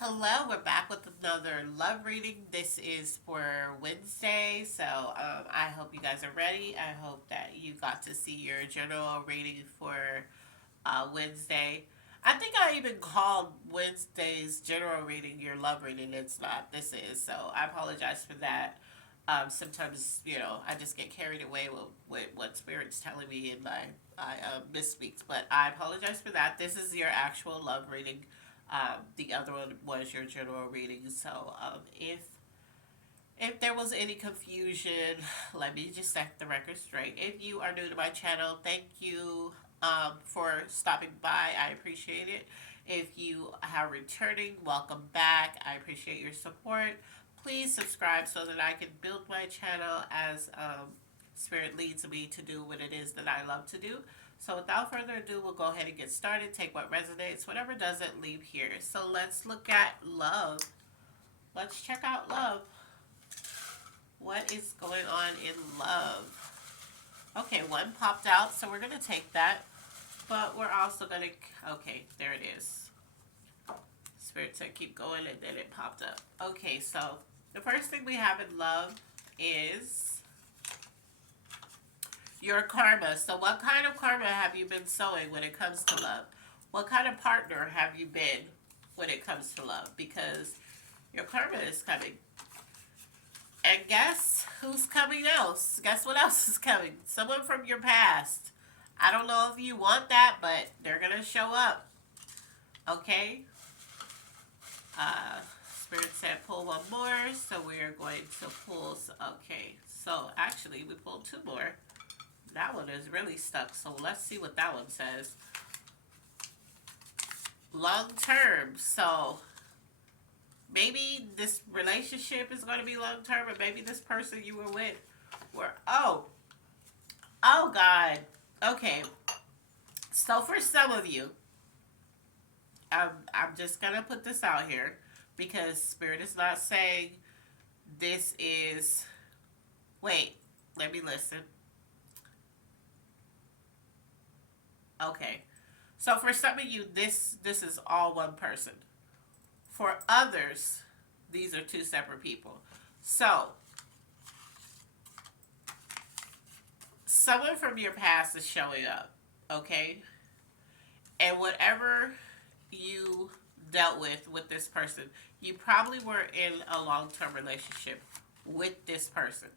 Hello, we're back with another love reading. This is for Wednesday, so I hope you guys are ready. I hope that you got to see your general reading for Wednesday. I think I even called Wednesday's general reading your love reading. It's not. This is. So I apologize for that. Sometimes, I just get carried away with what Spirit's telling me and I misspeaks. But I apologize for that. This is your actual love reading. The other one was your general reading. So if there was any confusion, let me just set the record straight. If you are new to my channel, thank you for stopping by. I appreciate it. If you are returning, welcome back. I appreciate your support. Please subscribe so that I can build my channel as Spirit leads me to do what it is that I love to do. So without further ado, we'll go ahead and get started. Take what resonates, whatever doesn't, leave here. So let's look at love. Let's check out love. What is going on in love? Okay, one popped out, so we're going to take that. But we're also going to... Okay, there it is. Spirit said keep going, and then it popped up. Okay, so the first thing we have in love is your karma. So what kind of karma have you been sowing when it comes to love? What kind of partner have you been when it comes to love? Because your karma is coming. And guess who's coming else? Guess what else is coming? Someone from your past. I don't know if you want that, but they're going to show up. Okay? Spirit said pull one more, so we're going to pull... Okay, so actually we pulled two more. That one is really stuck, so let's see what that one says. Long term, so... Maybe this relationship is going to be long term, or maybe this person you were with oh God. Okay, so for some of you, I'm just gonna put this out here because Spirit is not saying this is. Wait, let me listen. Okay, so for some of you, this is all one person. For others, these are two separate people. So, someone from your past is showing up, okay? And whatever you dealt with this person, you probably were in a long-term relationship with this person,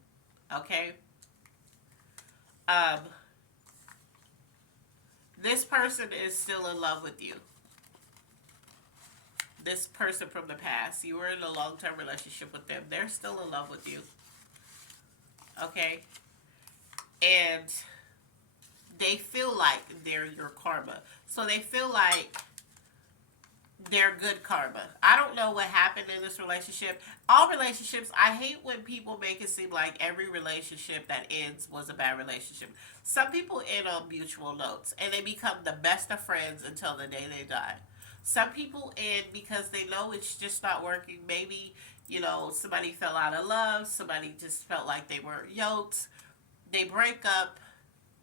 okay? Um, this person is still in love with you. This person from the past, you were in a long-term relationship with them. They're still in love with you, okay? And they feel like they're your karma. So they feel like they're good karma. I don't know what happened in this relationship. All relationships, I hate when people make it seem like every relationship that ends was a bad relationship. Some people end on mutual notes and they become the best of friends until the day they die. Some people end because they know it's just not working. Maybe, somebody fell out of love, somebody just felt like they weren't yoked. They break up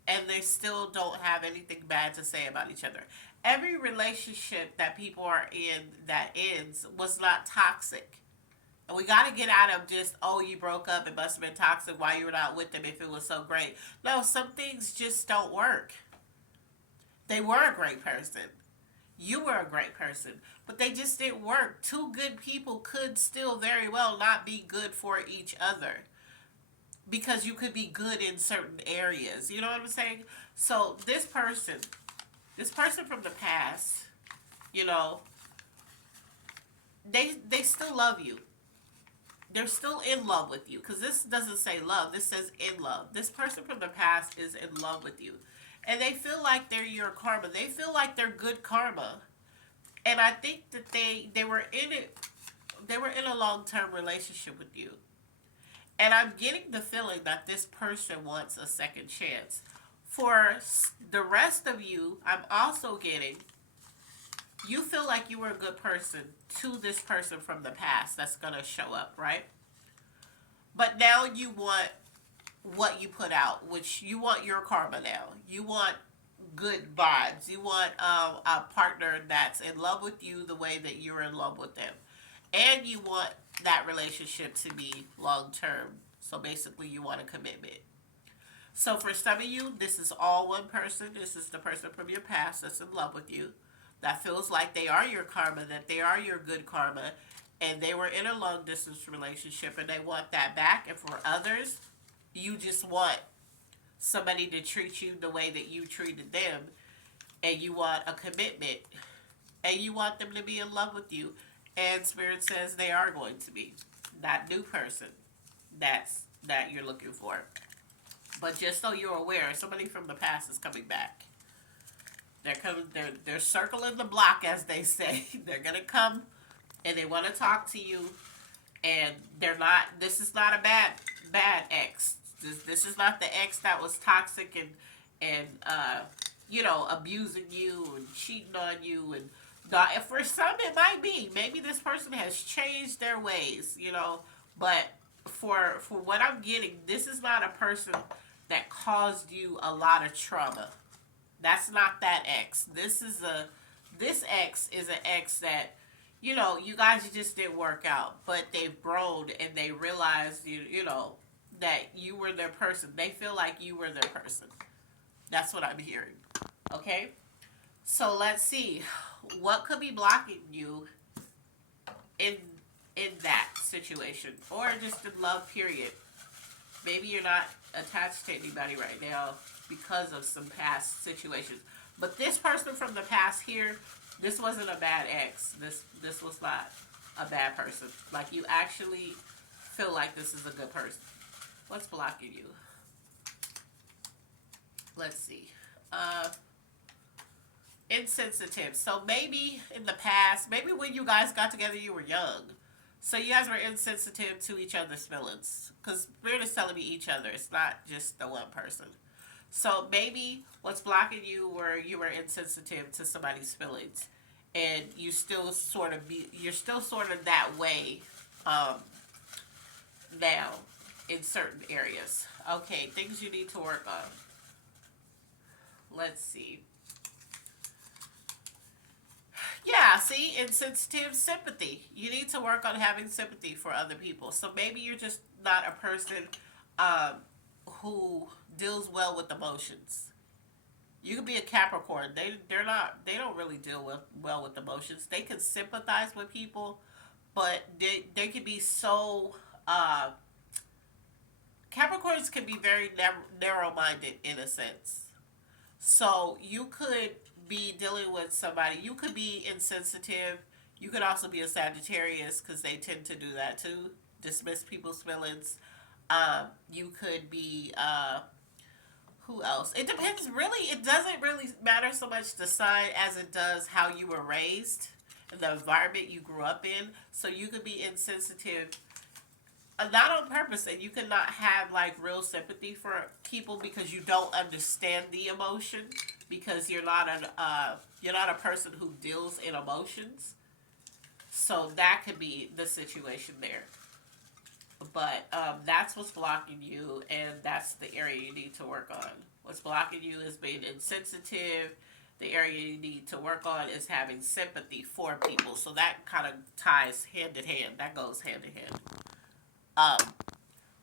and they still don't have anything bad to say about each other. Every relationship that people are in that ends was not toxic. And we got to get out of just, oh, you broke up, it must have been toxic, why you were not with them if it was so great. No, some things just don't work. They were a great person. You were a great person, but they just didn't work. Two good people could still very well not be good for each other because you could be good in certain areas. You know what I'm saying? So this person from the past, you know, they still love you. They're still in love with you because this doesn't say love. This says in love. This person from the past is in love with you, and they feel like they're your karma. They feel like they're good karma, and I think that they were in it. They were in a long-term relationship with you. And I'm getting the feeling that this person wants a second chance. For the rest of you, I'm also getting you feel like you were a good person to this person from the past that's going to show up, right? But now you want what you put out, which you want your karma now. You want good vibes. You want a partner that's in love with you the way that you're in love with them. And you want that relationship to be long term. So basically, you want a commitment. So for some of you, this is all one person. This is the person from your past that's in love with you, that feels like they are your karma, that they are your good karma, and they were in a long distance relationship and they want that back. And for others, you just want somebody to treat you the way that you treated them, and you want a commitment, and you want them to be in love with you. And Spirit says they are going to be that new person that you're looking for. But just so you're aware, somebody from the past is coming back. They're coming. They're circling the block, as they say. They're gonna come, and they want to talk to you. And they're not. This is not a bad ex. This is not the ex that was toxic and abusing you and cheating on you and. For some, it might be. Maybe this person has changed their ways, But for what I'm getting, this is not a person that caused you a lot of trauma. That's not that ex. This ex is an ex that you guys just didn't work out, but they've grown and they realized that you were their person. They feel like you were their person. That's what I'm hearing. Okay? So let's see. What could be blocking you in that situation, or just in love period? Maybe you're not attached to anybody right now because of some past situations. But this person from the past here, this wasn't a bad ex. This was not a bad person. Like, you actually feel like this is a good person. What's blocking you? Let's see. Insensitive. So maybe in the past, maybe when you guys got together, you were young. So you guys were insensitive to each other's feelings. Because Spirit is telling me each other. It's not just the one person. So maybe what's blocking you were you were insensitive to somebody's feelings. And you're still sort of that way now in certain areas. Okay, things you need to work on. Let's see. Yeah, see, insensitive sympathy. You need to work on having sympathy for other people. So maybe you're just not a person um, who deals well with emotions. You could be a Capricorn. They don't really deal well with emotions. They can sympathize with people, but they can be so Capricorns can be very narrow minded in a sense. So you could be dealing with somebody. You could be insensitive. You could also be a Sagittarius because they tend to do that too. Dismiss people's feelings. You could be who else? It depends. Really, it doesn't really matter so much the sign as it does how you were raised and the environment you grew up in. So you could be insensitive, not on purpose, and you could not have like real sympathy for people because you don't understand the emotion, because you're not a person who deals in emotions. So that could be the situation there. But that's what's blocking you, and that's the area you need to work on. What's blocking you is being insensitive. The area you need to work on is having sympathy for people. So that kind of ties hand in hand. That goes hand in hand. Um,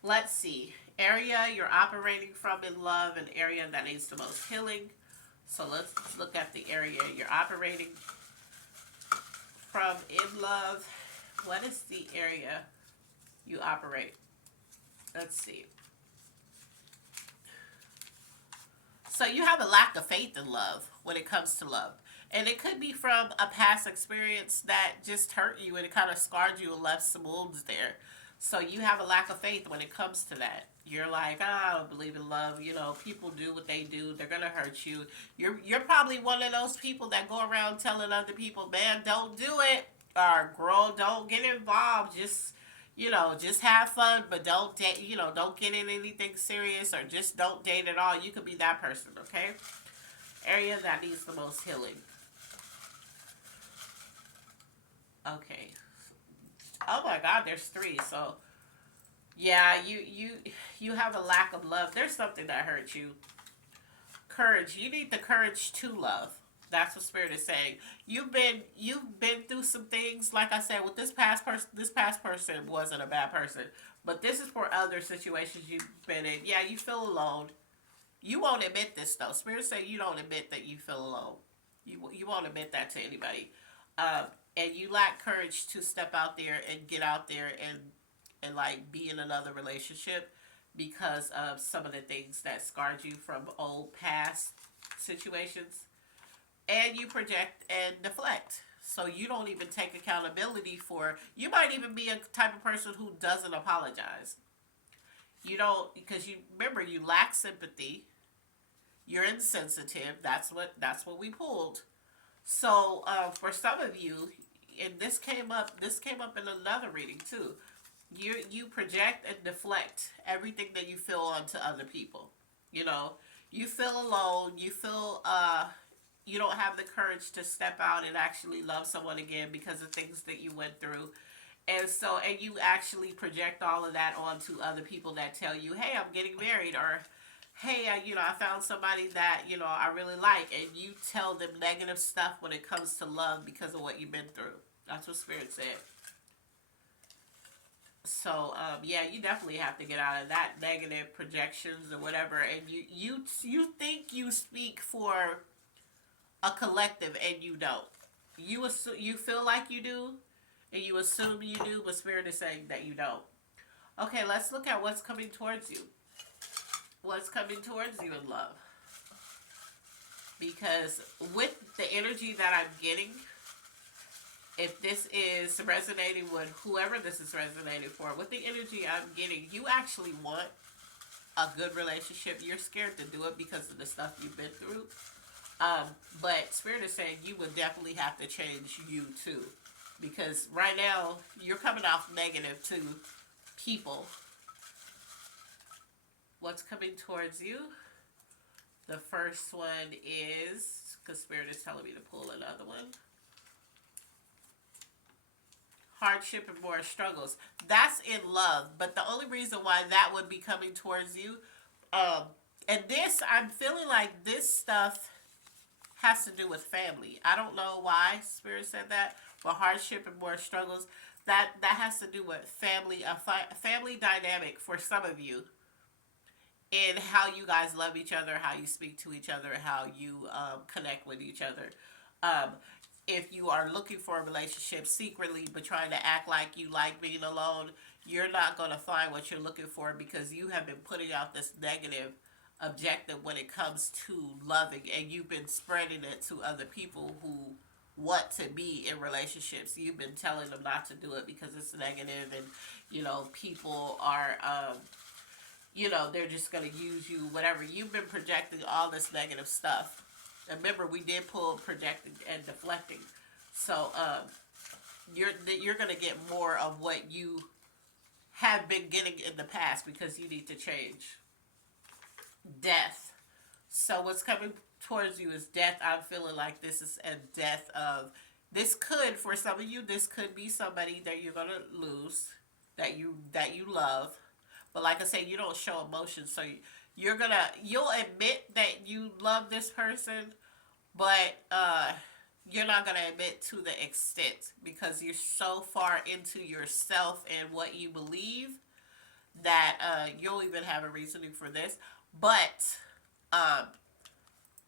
let's see. Area you're operating from in love, an area that needs the most healing. So let's look at the area you're operating from in love. What is the area you operate? Let's see. So you have a lack of faith in love when it comes to love. And it could be from a past experience that just hurt you and it kind of scarred you and left some wounds there. So you have a lack of faith when it comes to that. You're like, I don't believe in love. People do what they do. They're gonna hurt you. You're probably one of those people that go around telling other people, man, don't do it, or girl, don't get involved. Just have fun, but don't date. Don't get in anything serious, or just don't date at all. You could be that person, okay? Area that needs the most healing. Okay. Oh my God, there's three. So yeah, you have a lack of love. There's something that hurt you. courage. You need the courage to love. That's what Spirit is saying. You've been through some things. Like I said, with this past person, this past person wasn't a bad person, but this is for other situations you've been in. Yeah, you feel alone. You won't admit this though. Spirit say you don't admit that you feel alone. You won't admit that to anybody, um, and you lack courage to step out there and get out there and like be in another relationship because of some of the things that scarred you from old past situations, and you project and deflect. So you don't even take accountability for. You might even be a type of person who doesn't apologize. You don't, because you remember you lack sympathy. You're insensitive. That's what we pulled. So for some of you, and this came up. This came up in another reading too. You project and deflect everything that you feel onto other people. You know, you feel alone. You feel you don't have the courage to step out and actually love someone again because of things that you went through. And so, and you actually project all of that onto other people that tell you, hey, I'm getting married, or hey, I found somebody that, I really like, and you tell them negative stuff when it comes to love because of what you've been through. That's what Spirit said. So, yeah, you definitely have to get out of that negative projections or whatever, and you think you speak for a collective, and you don't. You feel like you do, and you assume you do, but Spirit is saying that you don't. Okay, let's look at what's coming towards you. What's coming towards you in love? Because with the energy that I'm getting, if this is resonating with whoever this is resonating for, with the energy I'm getting, you actually want a good relationship. You're scared to do it because of the stuff you've been through. But Spirit is saying you would definitely have to change you too. Because right now, you're coming off negative to people. What's coming towards you? The first one is, because Spirit is telling me to pull another one. Hardship and more struggles. That's in love. But the only reason why that would be coming towards you, and this, I'm feeling like this stuff has to do with family. I don't know why Spirit said that, but hardship and more struggles, that has to do with family, a family dynamic for some of you, in how you guys love each other, how you speak to each other, how you connect with each other. Um, if you are looking for a relationship secretly but trying to act like you like being alone, you're not going to find what you're looking for because you have been putting out this negative objective when it comes to loving, and you've been spreading it to other people who want to be in relationships. You've been telling them not to do it because it's negative, and people are they're just going to use you, whatever. You've been projecting all this negative stuff. And remember, we did pull projecting and deflecting. So you're going to get more of what you have been getting in the past because you need to change. Death. So what's coming towards you is death. I'm feeling like this is a death of, this could, for some of you, this could be somebody that you're going to lose, that you love. But like I said, you don't show emotion, so you'll admit that you love this person, but you're not gonna admit to the extent because you're so far into yourself and what you believe that you'll even have a reasoning for this. But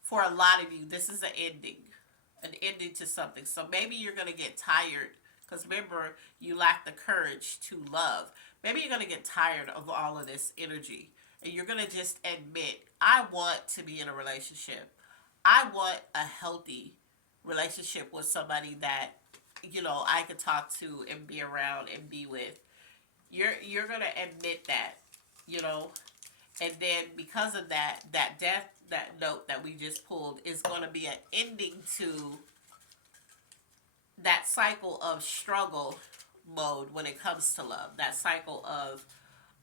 for a lot of you, this is an ending to something. So maybe you're gonna get tired because remember, you lack the courage to love. Maybe you're going to get tired of all of this energy. And you're going to just admit, I want to be in a relationship. I want a healthy relationship with somebody that, I could talk to and be around and be with. You're going to admit that, And then because of that death, that note that we just pulled is going to be an ending to that cycle of struggle mode when it comes to love. That cycle of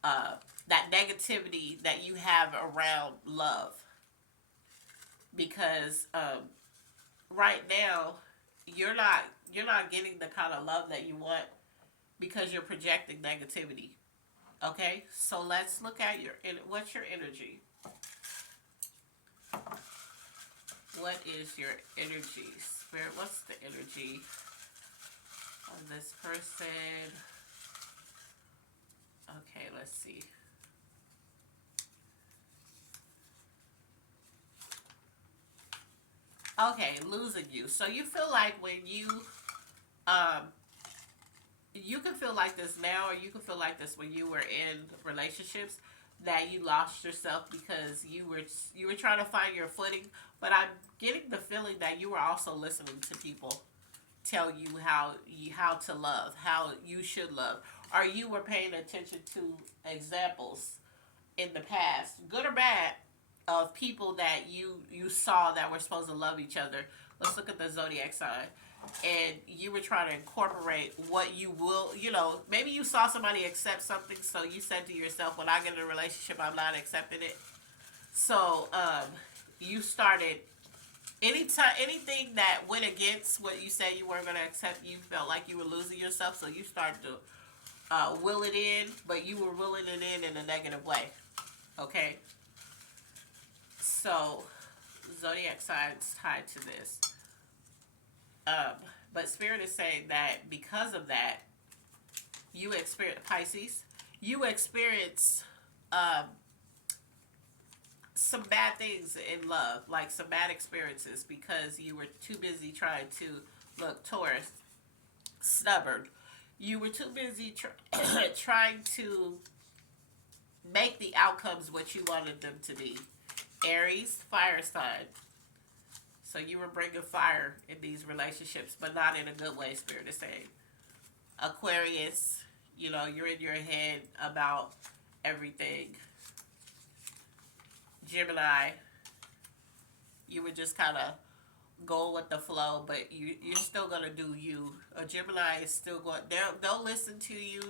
that negativity that you have around love. Because right now you're not getting the kind of love that you want because you're projecting negativity. Okay? So let's look at what's your energy? What is your energy? Spirit, what's the energy of this person? Okay, let's see. Okay, losing you. So you feel like when um you can feel like this now, or you can feel like this when you were in relationships, that you lost yourself because you were trying to find your footing. But I'm getting the feeling that you were also listening to people tell you how to love, how you should love, or you were paying attention to examples in the past, good or bad, of people that you saw that were supposed to love each other. Let's look at the zodiac sign. And you were trying to incorporate what you will, maybe you saw somebody accept something, so you said to yourself, when I get in a relationship, I'm not accepting it. So you started, anything that went against what you said you weren't going to accept, you felt like you were losing yourself, so you started to will it in, but you were willing it in a negative way. Okay? So, zodiac signs tied to this. Um, but Spirit is saying that because of that, you experience Pisces, you experience um, some bad things in love, like some bad experiences, because you were too busy trying to look Taurus, stubborn. You were too busy trying to make the outcomes what you wanted them to be. Aries, fire sign. So you were bringing fire in these relationships, but not in a good way, Spirit is saying. Aquarius, you're in your head about everything. Gemini, you were just kind of going with the flow, but you're still gonna do you. A Gemini is still going. They'll listen to you.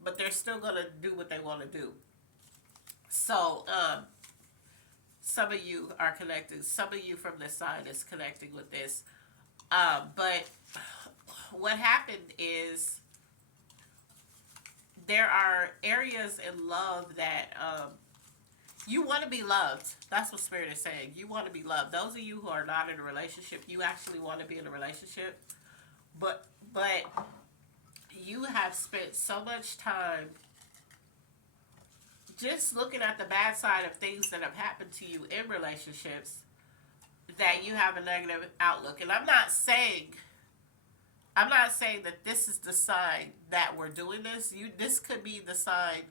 But they're still gonna do what they want to do. So some of you are connected. Some of you from this side is connecting with this. But what happened is there are areas in love that you want to be loved. That's what Spirit is saying. You want to be loved. Those of you who are not in a relationship, you actually want to be in a relationship. But you have spent so much time just looking at the bad side of things that have happened to you in relationships that you have a negative outlook. And I'm not saying that this is the sign that we're doing this. This could be the sign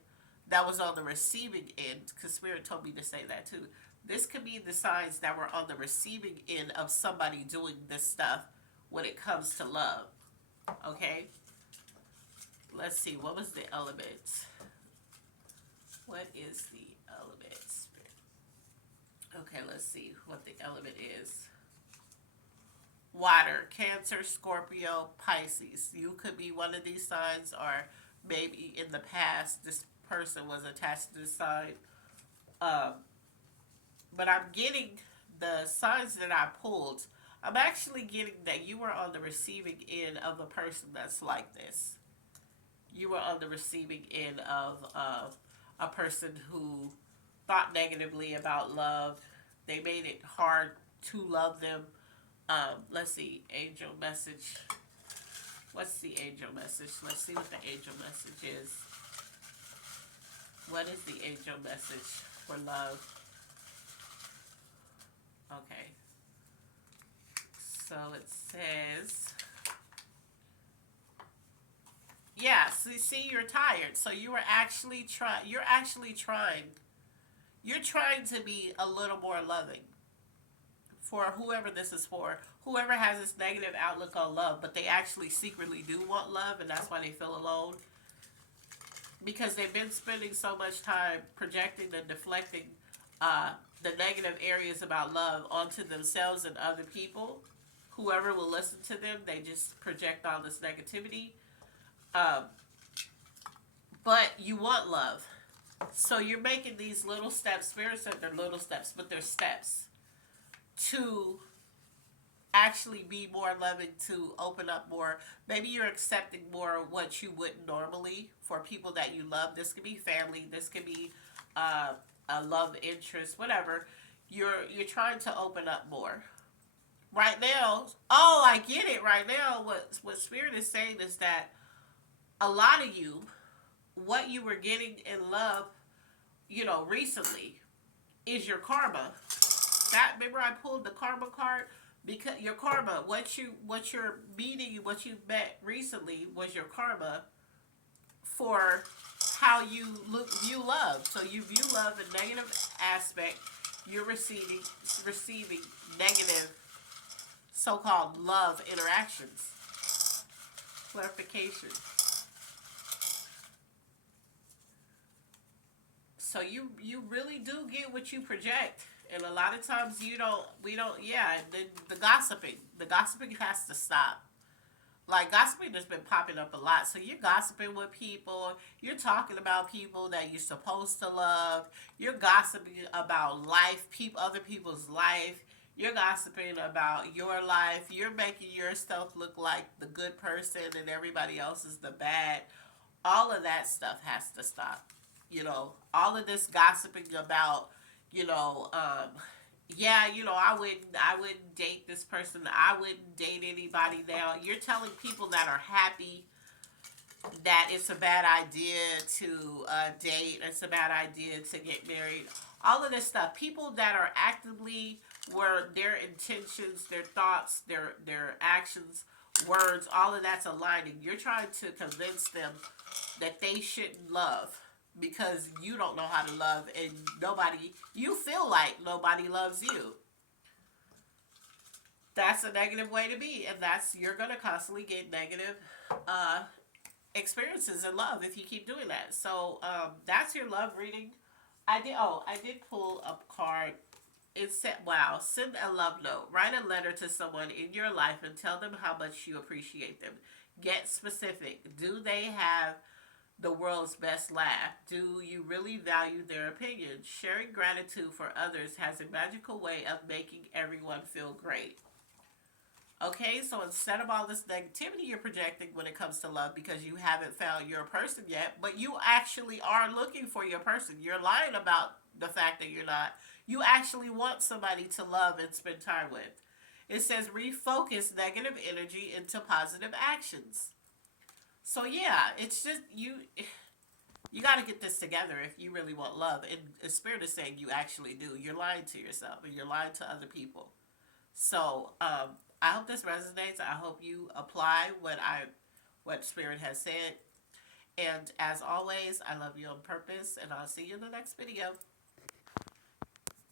that was on the receiving end, because Spirit told me to say that too. This could be the signs that were on the receiving end of somebody doing this stuff when it comes to love. Okay? Let's see, what was the element? What is the element, Spirit? Okay, let's see what the element is. Water, Cancer, Scorpio, Pisces. You could be one of these signs, or maybe in the past this person was attached to this sign. But I'm getting the signs that I pulled. I'm actually getting that you were on the receiving end of a person that's like this. You were on the receiving end of a person who thought negatively about love. They made it hard to love them. Let's see, angel message. What's the angel message? Let's see what the angel message is. What is the angel message for love? Okay. So it says, yeah, see, you're tired. So you were actually trying. You're trying to be a little more loving for whoever this is for. Whoever has this negative outlook on love, but they actually secretly do want love, and that's why they feel alone. Because they've been spending so much time projecting and deflecting the negative areas about love onto themselves and other people. Whoever will listen to them, they just project all this negativity. But you want love. So you're making these little steps. Spirit said they're little steps, but they're steps to actually be more loving, to open up more. Maybe you're accepting more of what you wouldn't normally for people that you love. This could be family. This could be a love interest, whatever. you're trying to open up more. Right now, oh, I get it. Right now, what Spirit is saying is that a lot of you, what you were getting in love, recently, is your karma. That, remember I pulled the karma card, because your karma, what you're meeting, what you met recently was your karma for how you view love. So you view love in negative aspect. You're receiving negative so-called love interactions. Clarification. So you really do get what you project, and a lot of times you don't. We don't. Yeah, the gossiping has to stop. Like, gossiping has been popping up a lot. So you're gossiping with people. You're talking about people that you're supposed to love. You're gossiping about life, other people's life. You're gossiping about your life. You're making yourself look like the good person and everybody else is the bad. All of that stuff has to stop. All of this gossiping about, you know, um, yeah, I wouldn't date this person. I wouldn't date anybody now. You're telling people that are happy that it's a bad idea to date. It's a bad idea to get married. All of this stuff. People that are actively, where their intentions, their thoughts, their actions, words, all of that's aligning. You're trying to convince them that they shouldn't love because you don't know how to love, and you feel like nobody loves you. That's a negative way to be, and you're gonna constantly get negative uh, experiences in love if you keep doing that. So that's your love reading. I did pull a card. It said, wow, send a love note. Write a letter to someone in your life and tell them how much you appreciate them. Get specific. Do they have the world's best laugh? Do you really value their opinion? Sharing gratitude for others has a magical way of making everyone feel great. Okay, so instead of all this negativity you're projecting when it comes to love because you haven't found your person yet, but you actually are looking for your person. You're lying about the fact that you're not. You actually want somebody to love and spend time with. It says refocus negative energy into positive actions. So yeah, it's just you got to get this together if you really want love. And the Spirit is saying you actually do. You're lying to yourself and you're lying to other people. So I hope this resonates. I hope you apply what Spirit has said. And as always, I love you on purpose, and I'll see you in the next video.